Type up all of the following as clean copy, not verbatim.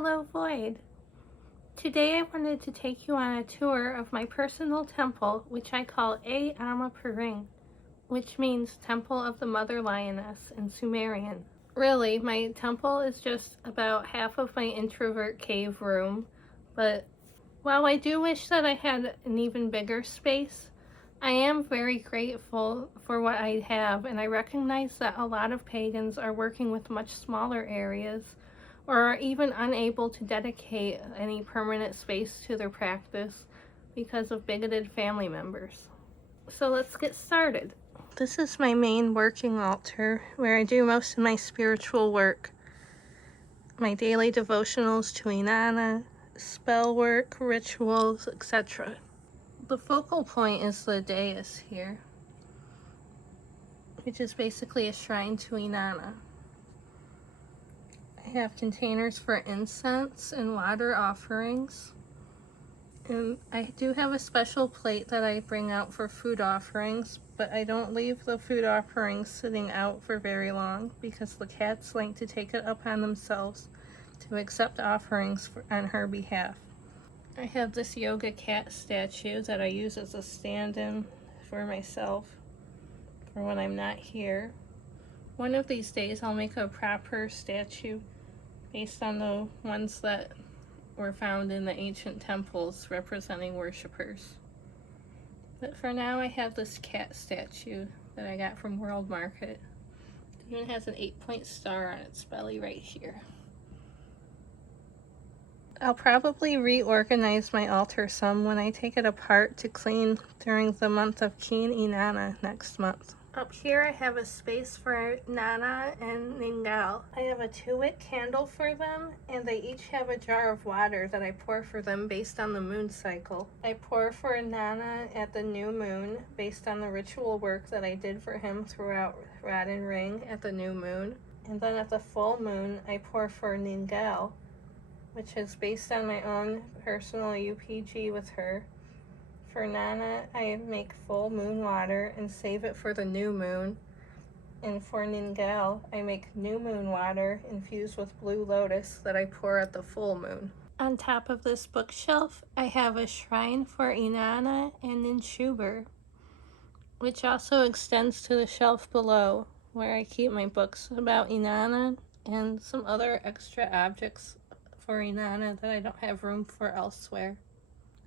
Hello, Void. Today I wanted to take you on a tour of my personal temple, which I call E-Ama-Piring, which means Temple of the Mother Lioness in Sumerian. Really, my temple is just about half of my introvert cave room, but while I do wish that I had an even bigger space, I am very grateful for what I have, and I recognize that a lot of pagans are working with much smaller areas or are even unable to dedicate any permanent space to their practice because of bigoted family members. So let's get started. This is my main working altar where I do most of my spiritual work. My daily devotionals to Inanna, spell work, rituals, etc. The focal point is the dais here, which is basically a shrine to Inanna. I have containers for incense and water offerings. And I do have a special plate that I bring out for food offerings, but I don't leave the food offerings sitting out for very long because the cats like to take it upon themselves to accept offerings on her behalf. I have this yoga cat statue that I use as a stand-in for myself for when I'm not here. One of these days I'll make a proper statue based on the ones that were found in the ancient temples representing worshippers. But for now I have this cat statue that I got from World Market. It even has an 8-point star on its belly right here. I'll probably reorganize my altar some when I take it apart to clean during the month of Keen Inanna next month. Up here I have a space for Nana and Ningal. I have a 2-wick candle for them, and they each have a jar of water that I pour for them based on the moon cycle. I pour for Nana at the new moon based on the ritual work that I did for him throughout Rod and Ring at the new moon. And then at the full moon I pour for Ningal, which is based on my own personal UPG with her. For Nana, I make full moon water and save it for the new moon. And for Ningal, I make new moon water infused with blue lotus that I pour at the full moon. On top of this bookshelf, I have a shrine for Inanna and Ninshuber, which also extends to the shelf below, where I keep my books about Inanna and some other extra objects for Inanna that I don't have room for elsewhere.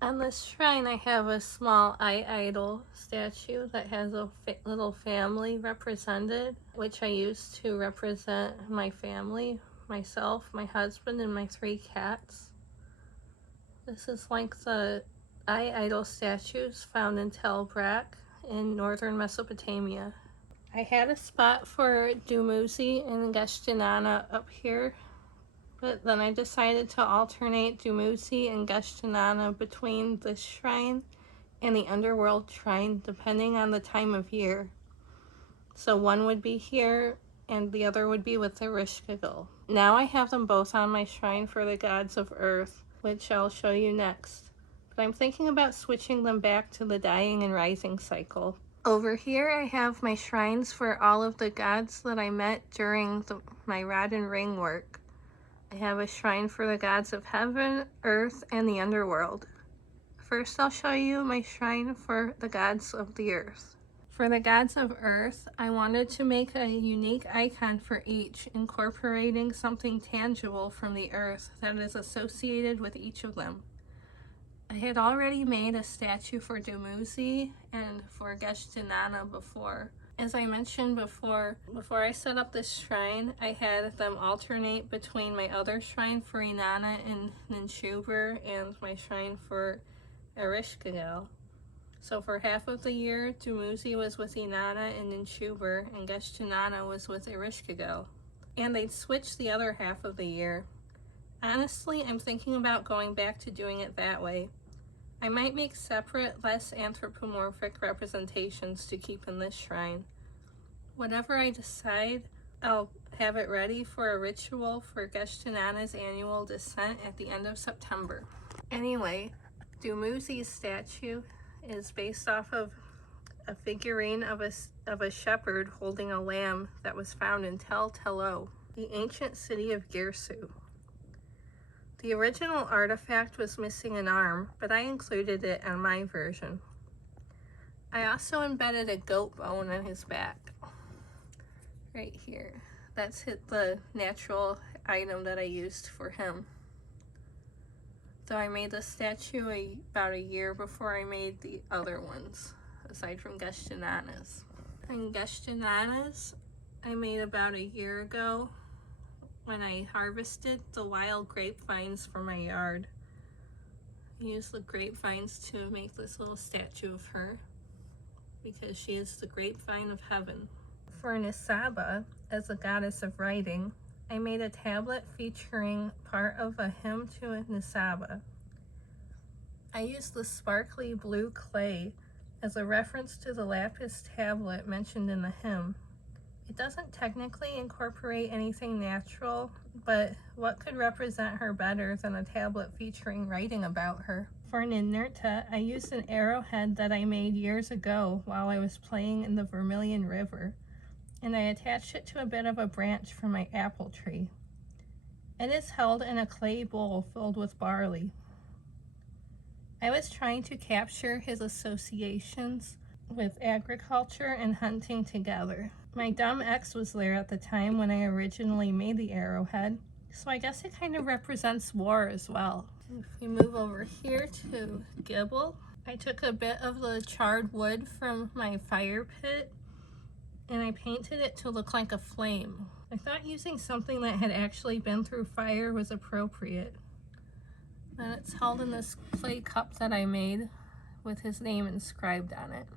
On this shrine I have a small eye idol statue that has a little family represented, which I use to represent my family, myself, my husband, and my 3 cats. This is like the eye idol statues found in Tel Brak in northern Mesopotamia. I had a spot for Dumuzi and Geshtinana up here, but then I decided to alternate Dumuzi and Geshtinana between this shrine and the underworld shrine depending on the time of year. So one would be here and the other would be with the Ereshkigal. Now I have them both on my shrine for the gods of earth, which I'll show you next. But I'm thinking about switching them back to the dying and rising cycle. Over here I have my shrines for all of the gods that I met during my Rod and Ring work. I have a shrine for the gods of heaven, earth, and the underworld. First, I'll show you my shrine for the gods of the earth. For the gods of earth, I wanted to make a unique icon for each, incorporating something tangible from the earth that is associated with each of them. I had already made a statue for Dumuzi and for Geshtinana before. As I mentioned before I set up this shrine, I had them alternate between my other shrine for Inanna and Ninshuber and my shrine for Ereshkigal. So for half of the year, Dumuzi was with Inanna and Ninshuber, and Geshtinana was with Ereshkigal. And they'd switch the other half of the year. Honestly, I'm thinking about going back to doing it that way. I might make separate, less anthropomorphic representations to keep in this shrine. Whatever I decide, I'll have it ready for a ritual for Geshtinana's annual descent at the end of September. Anyway, Dumuzi's statue is based off of a figurine of a shepherd holding a lamb that was found in Tel Telo, the ancient city of Girsu. The original artifact was missing an arm, but I included it on my version. I also embedded a goat bone on his back, right here. That's the natural item that I used for him. So I made the statue about a year before I made the other ones, aside from Gestionana's. And Gestionana's I made about a year ago when I harvested the wild grapevines from my yard. I used the grapevines to make this little statue of her because she is the grapevine of heaven. For Nisaba, as a goddess of writing, I made a tablet featuring part of a hymn to Nisaba. I used the sparkly blue clay as a reference to the lapis tablet mentioned in the hymn. It doesn't technically incorporate anything natural, but what could represent her better than a tablet featuring writing about her? For Ninurta, I used an arrowhead that I made years ago while I was playing in the Vermilion River, and I attached it to a bit of a branch from my apple tree. It is held in a clay bowl filled with barley. I was trying to capture his associations with agriculture and hunting together. My dumb ex was there at the time when I originally made the arrowhead, so I guess it kind of represents war as well. If we move over here to Gibble, I took a bit of the charred wood from my fire pit and I painted it to look like a flame. I thought using something that had actually been through fire was appropriate. And it's held in this clay cup that I made with his name inscribed on it.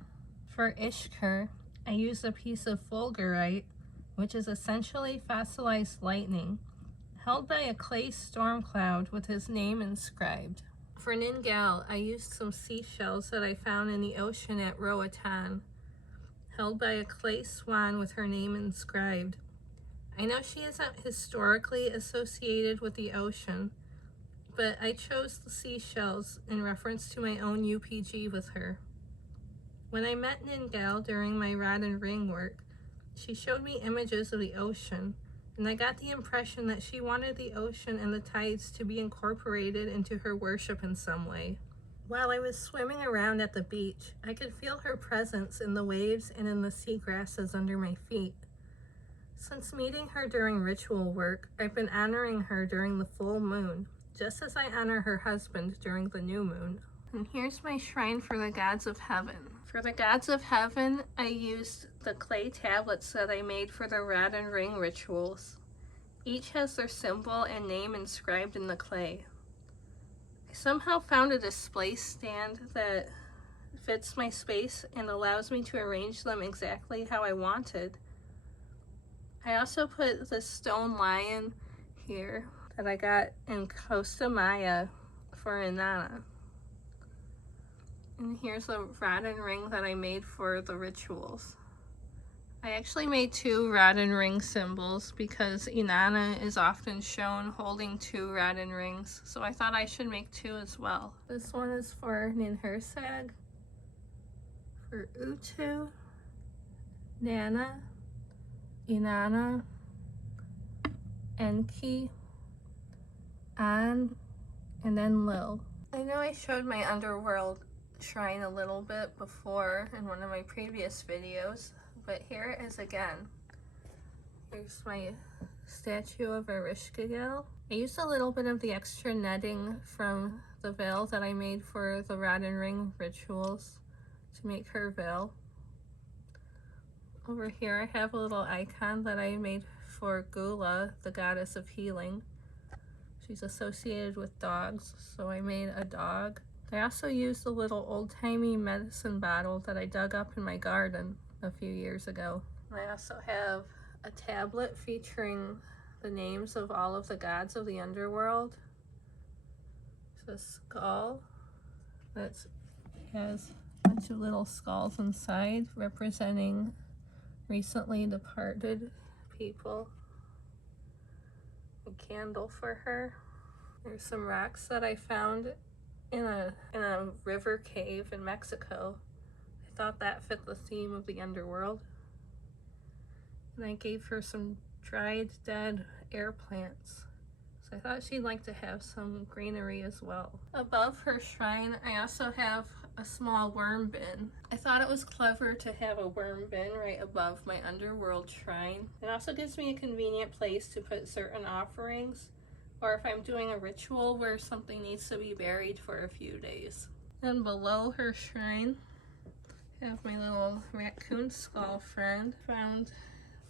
For Ishkur, I used a piece of fulgurite, which is essentially fossilized lightning, held by a clay storm cloud with his name inscribed. For Ningal, I used some seashells that I found in the ocean at Roatan, held by a clay swan with her name inscribed. I know she isn't historically associated with the ocean, but I chose the seashells in reference to my own UPG with her. When I met Ningal during my rod and ring work, she showed me images of the ocean, and I got the impression that she wanted the ocean and the tides to be incorporated into her worship in some way. While I was swimming around at the beach, I could feel her presence in the waves and in the seagrasses under my feet. Since meeting her during ritual work, I've been honoring her during the full moon, just as I honor her husband during the new moon. And here's my shrine for the gods of heaven. For the gods of heaven, I used the clay tablets that I made for the rod and ring rituals. Each has their symbol and name inscribed in the clay. I somehow found a display stand that fits my space and allows me to arrange them exactly how I wanted. I also put the stone lion here that I got in Costa Maya for Inanna. And here's a rod and ring that I made for the rituals. I actually made 2 rod and ring symbols because Inanna is often shown holding 2 rod and rings, so I thought I should make 2 as well. This one is for Ninhursag, for Utu, Nana, Inanna, Enki, An, and then Lil. I know I showed my underworld shrine a little bit before in one of my previous videos, but here it is again. Here's my statue of Erishkigal. I used a little bit of the extra netting from the veil that I made for the rod and ring rituals to make her veil. Over here I have a little icon that I made for Gula, the goddess of healing. She's associated with dogs, so I made a dog. I also used a little old-timey medicine bottle that I dug up in my garden a few years ago. I also have a tablet featuring the names of all of the gods of the underworld. It's a skull that has a bunch of little skulls inside representing recently departed people. A candle for her. There's some rocks that I found in a river cave in Mexico. I thought that fit the theme of the underworld. And I gave her some dried dead air plants. I thought she'd like to have some greenery as well. Above her shrine, I also have a small worm bin. I thought it was clever to have a worm bin right above my underworld shrine. It also gives me a convenient place to put certain offerings, or if I'm doing a ritual where something needs to be buried for a few days. And below her shrine, I have my little raccoon skull friend. Found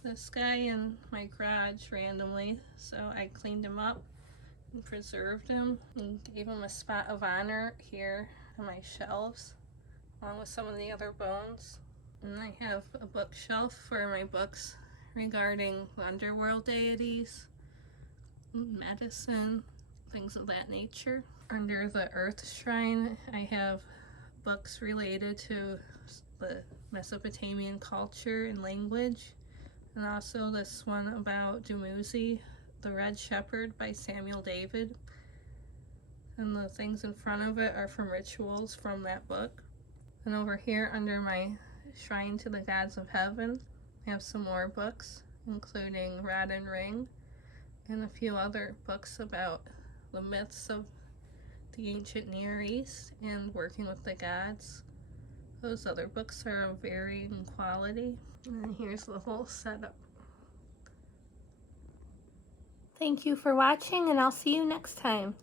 this guy in my garage randomly, so I cleaned him up and preserved him and gave him a spot of honor here on my shelves, along with some of the other bones. And I have a bookshelf for my books regarding underworld deities, medicine, things of that nature. Under the earth shrine, I have books related to the Mesopotamian culture and language, and also this one about Dumuzi, the Red Shepherd by Samuel David. And the things in front of it are from rituals from that book. And over here under my shrine to the gods of heaven, I have some more books, including Rod and Ring, and a few other books about the myths of the ancient Near East and working with the gods. Those other books are of varying quality. And here's the whole setup. Thank you for watching, and I'll see you next time.